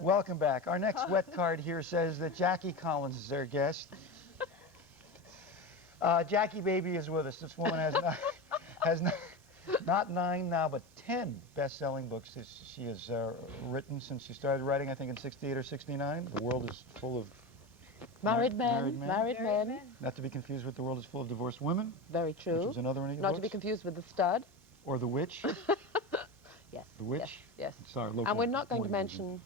Welcome back. Our next wet card here says that Jackie Collins is our guest. Jackie Baby is with us. This woman has not 9 now, but 10 best-selling books that she has written since she started writing, I think, in 68 or 69. The world is full of married men. Not to be confused with The World is Full of Divorced Women. Very true. Which is another one of your Not books. to be confused with The Stud. Or The Witch. Yes. The Witch? Yes. Sorry, and we're not going to mention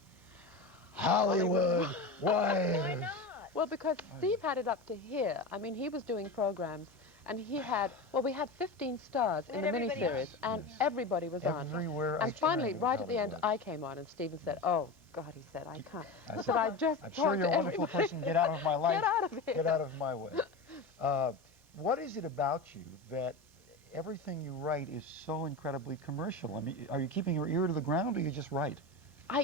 Hollywood. Why? Why not? Well, because Steve had it up to here. I mean, he was doing programs, and he had, well, we had 15 stars in the miniseries, and everybody was on. Everywhere. And finally, right at the end, I came on, and Stephen said, "Oh, God," he said, "I can't." I said, "I just I'm sure you're a wonderful person. Get out of my life. Get out of here. Get out of my way." What is it about you that everything you write is so incredibly commercial? I mean, are you keeping your ear to the ground, or you just write?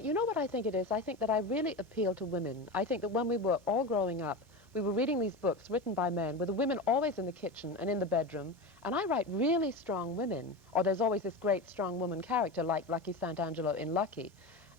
You know what I think it is? I think that I really appeal to women. I think that when we were all growing up, we were reading these books written by men, with the women always in the kitchen and in the bedroom, and I write really strong women, or there's always this great strong woman character like Lucky Santangelo in Lucky,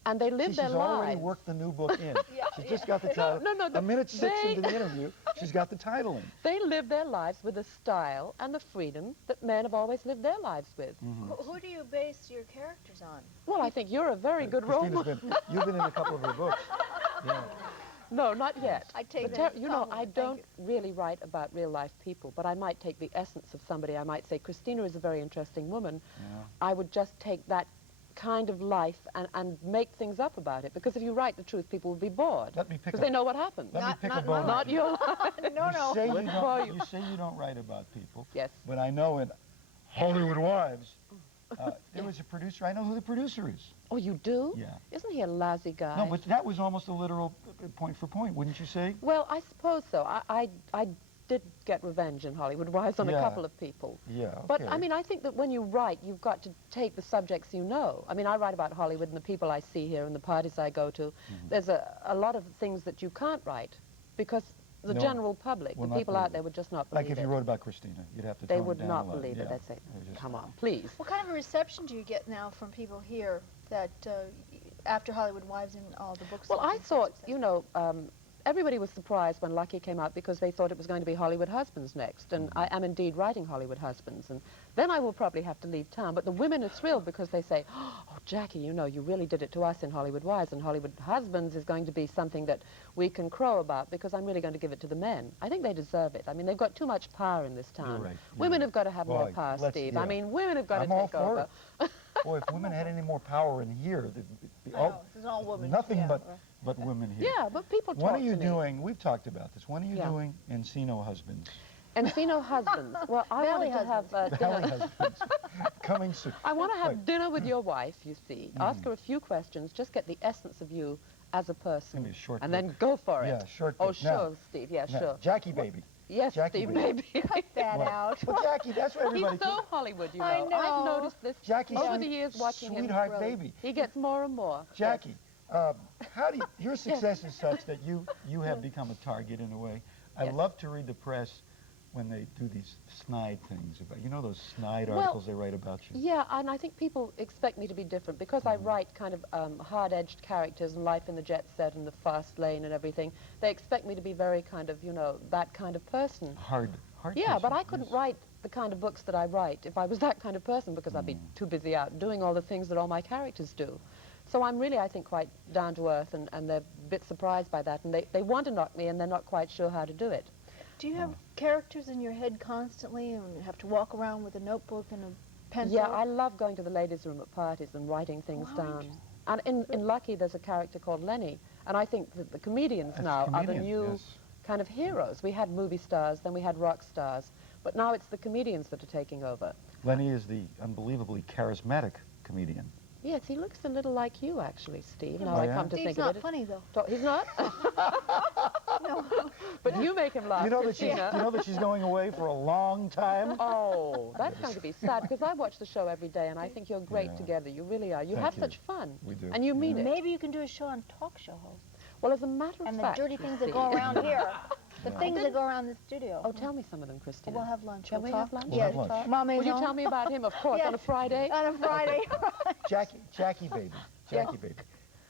and they live their lives. She's already worked the new book in. She's just got the title. No, a minute 6 into the interview, she's got the title in. They live their lives with the style and the freedom that men have always lived their lives with. Who do you base your characters on? Well, I think you're a very good role model. You've been in a couple of her books. Yeah. No, not yet. I take that. You know, I don't really write about real-life people, but I might take the essence of somebody. I might say, Cristina is a very interesting woman. Yeah. I would just take that kind of life and make things up about it, because if you write the truth, people will be bored. Let me pick because they know what happened. Let me pick a bone. Not your life. No. You say you don't write about people. Yes. But I know in Hollywood Wives, there was a producer. I know who the producer is. Oh, you do? Yeah. Isn't he a lousy guy? No, but that was almost a literal point for point, wouldn't you say? Well, I suppose so. I did get revenge in Hollywood Wives on a couple of people. Yeah, okay. But, I mean, I think that when you write, you've got to take the subjects you know. I mean, I write about Hollywood and the people I see here and the parties I go to. There's a lot of things that you can't write because the general public, the people out there would just not believe it. Like if you wrote about Christina, you'd have to They tone would it down not a lot. believe it. They'd say, come on, please. What kind of a reception do you get now from people here that after Hollywood Wives and all the books? Well, I thought, you know, everybody was surprised when Lucky came out because they thought it was going to be Hollywood Husbands next, and I am indeed writing Hollywood Husbands, and then I will probably have to leave town. But the women are thrilled because they say, "Oh, Jackie, you know, you really did it to us in Hollywood Wives, and Hollywood Husbands is going to be something that we can crow about because I'm really going to give it to the men." I think they deserve it. I mean, they've got too much power in this town. You're right. Women have got to have more power, Steve. I mean, women have got to take over. Boy, if women had any more power in here, they'd be all women. Nothing but women here. Yeah, but people talk When are you to me. doing, we've talked about this, when are you doing Encino Husbands? Encino Husbands. Well, I wanted to have Valley dinner. Husbands. Coming soon. I want to have dinner with your wife, you see. Ask her a few questions, just get the essence of you as a person. Give me a short and book. then go for it. Yeah, short Oh, book. sure, Now, Steve. Yeah, sure. Jackie Baby. Yes, Jackie Steve, Baby. maybe. Cut that out. Well, Jackie, that's what everybody... He's so Hollywood, you know. I know. I've noticed this Jackie, over the years watching him. Sweetheart baby. He gets more and more. Jackie, how do you, your success is such that you have become a target in a way. I love to read the press when they do these snide things about, you know those snide articles they write about you? Yeah, and I think people expect me to be different because I write kind of hard-edged characters and life in the jet set and the fast lane and everything. They expect me to be very kind of, you know, that kind of person. Hard Yeah, person, but I couldn't write the kind of books that I write if I was that kind of person because I'd be too busy out doing all the things that all my characters do. So I'm really, I think, quite down to earth, and they're a bit surprised by that, and they want to knock me, and they're not quite sure how to do it. Do you have characters in your head constantly and have to walk around with a notebook and a pencil? Yeah, I love going to the ladies' room at parties and writing things down. And in Lucky, there's a character called Lenny, and I think that the comedians now are the new kind of heroes. We had movie stars, then we had rock stars, but now it's the comedians that are taking over. Lenny is the unbelievably charismatic comedian. Yes, he looks a little like you, actually, Steve. Now Oh, I yeah? come to Steve's think not of it. funny, though. He's not? No. But you make him laugh, You know that she's going away for a long time? Oh, that's going to be sad, because I watch the show every day, and I think you're great together. You really are. You have such fun. We do. And you mean it. Maybe you can do a show on talk show hosts. Well, as a matter of And fact, the dirty things that Steve. go around here. The things that go around the studio. Oh, tell me some of them, Christina. We'll have lunch. Shall we have lunch? We'll have lunch. Mommy's Will you home. tell me about him, of course, on a Friday? On a Friday. Jackie Baby. Jackie Baby.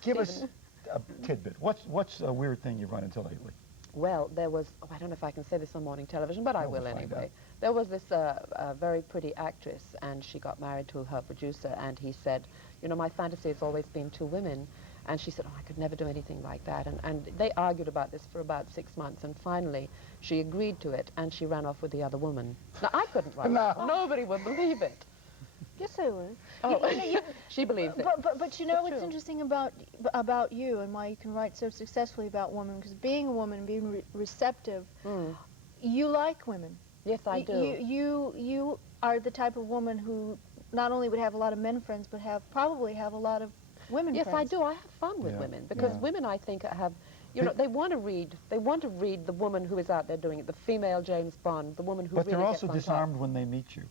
Give us a tidbit. What's a weird thing you've run into lately? Well, there was, I don't know if I can say this on morning television, but I No, will we'll find anyway. out. There was this very pretty actress, and she got married to her producer, and he said, you know, my fantasy has always been 2 women. And she said, oh, I could never do anything like that. And they argued about this for about 6 months, and finally she agreed to it, and she ran off with the other woman. Now, I couldn't write No. it. Nobody would believe it. Yes, I would. Oh, she believes it. But you know It's what's true. interesting about you and why you can write so successfully about women, because being a woman, being receptive, you like women. Yes, I do. You are the type of woman who not only would have a lot of men friends, but probably have a lot of women Yes, friends. I do. I have fun with Yeah, women because yeah. women, I think, have, you know, they want to read the woman who is out there doing it, the female James Bond, the woman who But really they're also gets on disarmed when they meet you,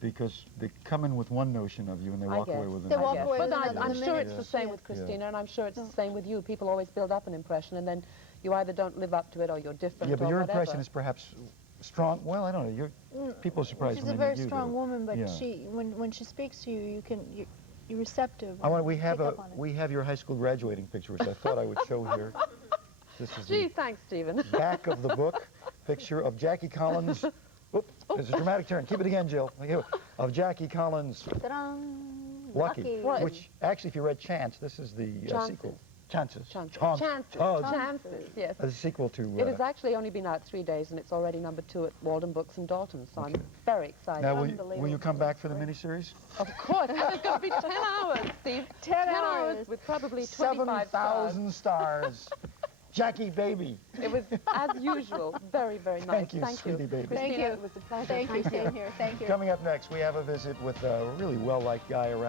because they come in with one notion of you and they top. walk I away guess. with They another. walk I guess. away But with I, another I'm the sure minute it's the you same see with it. Christina, and I'm sure it's No. the same with you. People always build up an impression, and then you either don't live up to it or you're different Yeah, but or your whatever. impression is perhaps strong. Well, I don't know. People are surprised She's when a they very meet you. strong though. woman, but Yeah. when she speaks to you, you're receptive. We have pick up on it. we have your high school graduating picture, which I thought I would show here. This is Gee, the thanks, Stephen. back of the book, picture of Jackie Collins. Whoop, there's a dramatic turn. Keep it again, Jill. Of Jackie Collins, Ta-da! Lucky, What? which actually, if you read Chance, this is the sequel. Chances. Chances. Chance. Chances. Chance. Chances, yes. A sequel to. It has actually only been out 3 days, and it's already #2 at Walden Books in Dalton, so I'm very excited. Now, will you come back for the miniseries? Of course, it's going to be 10 hours, Steve. 10 hours. with probably 25 stars. 7,000 stars. Jackie, baby. It was, as usual, very, very nice. Thank you, sweetie baby. Christina, Thank you. It was a pleasure. Thank you, same here. Thank you. Coming up next, we have a visit with a really well-liked guy around.